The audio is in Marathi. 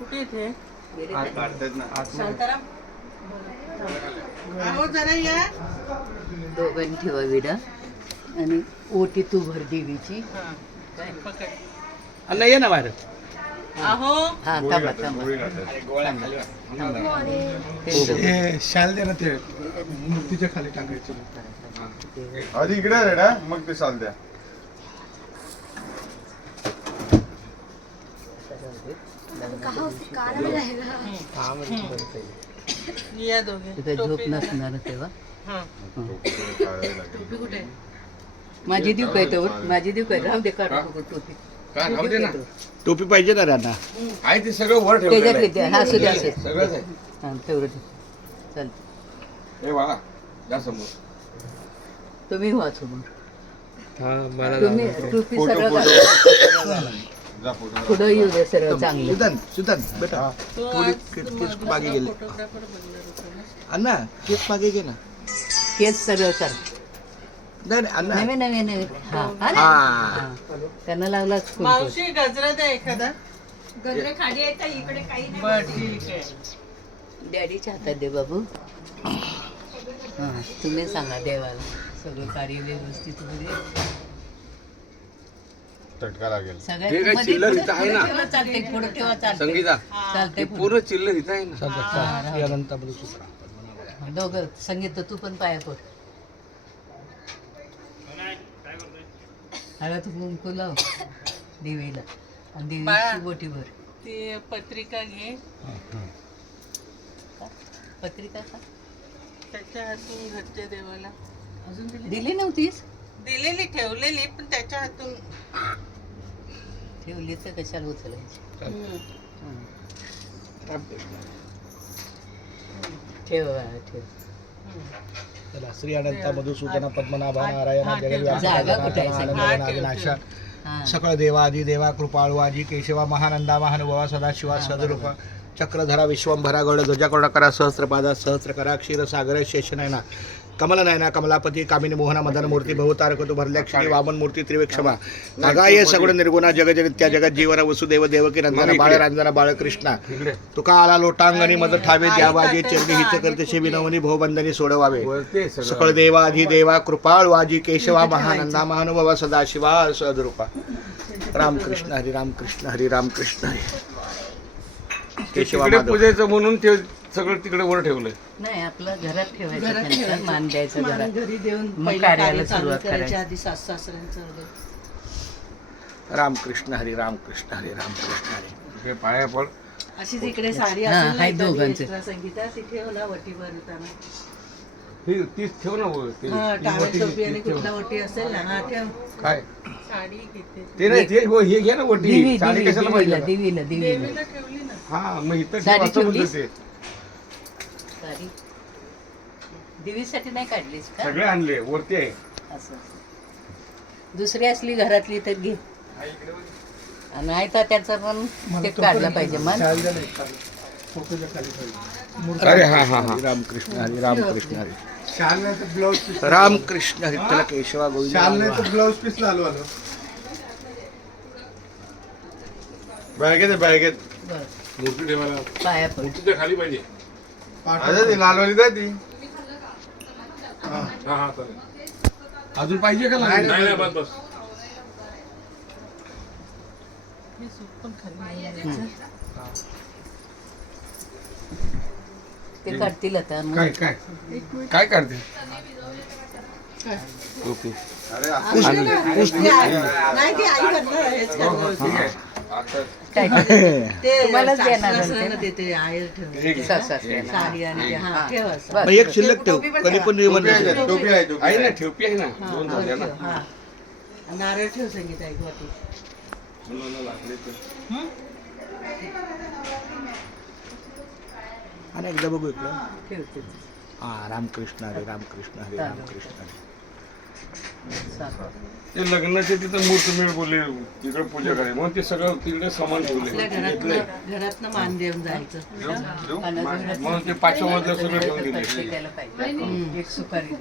कुठे इथे जरा या दोघांनी ठेवा विडा आणि ओटी तू भर देवीची. अण्णा ये ना बाहेर. अहो हा थांबा थांबा. शाल दे ना ते मूर्तीच्या खाली टाकायचं. आधी इकडे रेडा मग ते चाल द्या. या दोघे. तिथे झोप नसणार तेव्हा. हा. टोपी कुठे माझी देऊ काय तेव्हा माझी देऊ काय राहू दे काढ टोपी. काय राहू दे ना. टोपी पाहिजे ना त्यांना. आहे ते सगळं वर त्याच्यात ठेवलेलं किती हा असू द्या असेल. सगळंच आहे. हा तेवढं चल हे बाळा जा समोर. तुम्ही वाचू मग हा मला तुम्ही टोपी सगळं काढा. जा फोटो. पुढं येऊ दे सर्व चांगलं. सुदन सुदन बेटा थोडी केस मागे गेले. फोटोग्राफर बनणार होता ना. अण्णा केस मागे घे ना. केस सगळं कर. नाही नाही, अण्णा नवे नवे नवे हा अरे. हा हा. त्यांना लागला स्कूल. मावशी गजरा द्या एखादा. गजरे खाली आहेत इकडे काही नाही. बर ठीक आहे. डॅडीच्या हातात दे बाबू. हा तुम्ही सांगा देवाला सगळं कार्य व्यवस्थित होऊ दे. तटका लागेल. सगळ्यात ते काय मध्ये चिल्लर पुढं इथं आहे ना? ठेवलं चालतंय, पुढं ठेवा चालतंय. संगीता चालतंय ते पूर्ण चिल्लर इथं आहे ना. पुढं. दोघं संगीत तू पण पाया पड. अरे तू कुंकू लाव देवीला आणि बाळा. देवीची बोटी भर. ती पत्रिका घे. पत्रिका का त्याच्या हातून घरच्या देवाला अजून दिली नव्हतीस. दिलेली ठेवलेली पण त्याच्या हातून. ठेवली तर कशाला उचलायची. ठेव बाळा, ठेव. श्री अनंता मधुसूदन पद्मनाभा नारायण जागा कुठे आहे सगळं? जगविनाशा हा. सकळ देवा आदि देवा कृपाळू आजी केशवा महानंदा महानुभावा सदाशिवा सदरूप चक्रधरा विश्वंभरा गौड ध्वजाकोडाकरा सहस्रपादा सहस्रकरा क्षीरसागर शेषनयना कमलनयना कमलापती कामिनी मोहना मदन मूर्ती भवतारकतु भरलक्ष्मी वामन मूर्ती त्रिविक्षमा नागाय सगुण निर्गुणा जगजगत्या जगत जीवन वसुदेव देवकी नंदना बाळ रांजना बाळकृष्णा तुका आला लोटांगणी मद ठावे द्यावाजे चरणी हित करते विनवनी भवबंधनी सोडवावे सकळ देवा अधिदेवा कृपाळू आजी केशवा महानंदा महानुभावा सदाशिवा सदरूपा रामकृष्ण हरी रामकृष्ण हरी रामकृष्ण हरी केशवा तिकडे माधव. पूजेचं म्हणून ते सगळं तिकडे वर ठेवलंय. नाही आपलं घरात ठेवायचं त्यांचा मान द्यायचं मान घरात. घरी देऊन मग पहिलं कार्याला कार्य चालू सुरुवात करायच्या करायची. आधी सासऱ्यांचं वगैरे. रामकृष्ण हरी रामकृष्ण हरी रामकृष्ण हरी हे पाया पड. अशीच इकडे साडी हा, असेल ना हाय एखादी दोघांचे. extra संगीता तिथे होला वटीवर येताना. ही तीच ठेव ना वर. हा टावेल टोपी आणि कुठला वटी असेल ना हा ठेव. काय साडी घेते. ते नाही ते हे घे ना वटी. दिवी साडी दिवी कशाला पाहिजे देवीला आता? देवीला देवीला देवीला ठेवली ना. हा मग इथं साडी ठेव असं म्हणतो ठेवलीस? ते. साडी देवीसाठी नाही काढलीस का सगळे आणले वरती आहे. असं दुसरी असली घरातली तर घे. नाही तर त्याचं पण ते काढलं पाहिजे मन. अरे हा हा हा. रामकृष्ण हरी रामकृष्ण हरी शाल नाही तर ब्लाऊज पीस. रामकृष्ण हरी त्याला केशवा गोविंद शाल नाही तर ब्लाऊज पीस लालू आलं. बॅगेत बॅगेत. बरं. मूर्ती ठेवायला पाया पड. मूर्तीच्या खाली पाहिजे. अरे ती लालवाली जाय ती. हा हा चालेल. अजून पाहिजे का नाही, नाही नाही बस बस. हे सूप पण खाली नाही द्यायचं. ते काढतील आता मग. काय काय काय काढते ओके. अरे नाही ती आई करणार हेच करणार ठीक होती. आहे. आता काय ते तुम्हालाच देणार सासऱ्याला म्हणते. देते आई ठेव. हे घे. सासऱ्याला. साडी आणि ते हा ठेव असं. बस. मग एक शिल्लक ठेव कधी पण टोपी आहे त्यात, टोपी आहे टोपी आहे ना आहे. ठेवपी आहे ना हा, दोन वर झाल्या ना. ठेव, हा. नारळ ठेव संगीता एक वाटी. आणि एकदा बघू इकडं. ठेवते हा रामकृष्ण हरी रामकृष्ण हरी रामकृष्ण हरी सासू. ते लग्नाचे तिथं मुहूर्तमेळ बोलले तिकडे पूजा करायची म्हणून ते सगळं तिकडे सामान आपल्या ठेवले. घरातनं मान देऊन जायचं. म्हणून ते पाचव्या मधलं सगळं ठेवून दिले. द्यायला पाहिजे. एक सुपारी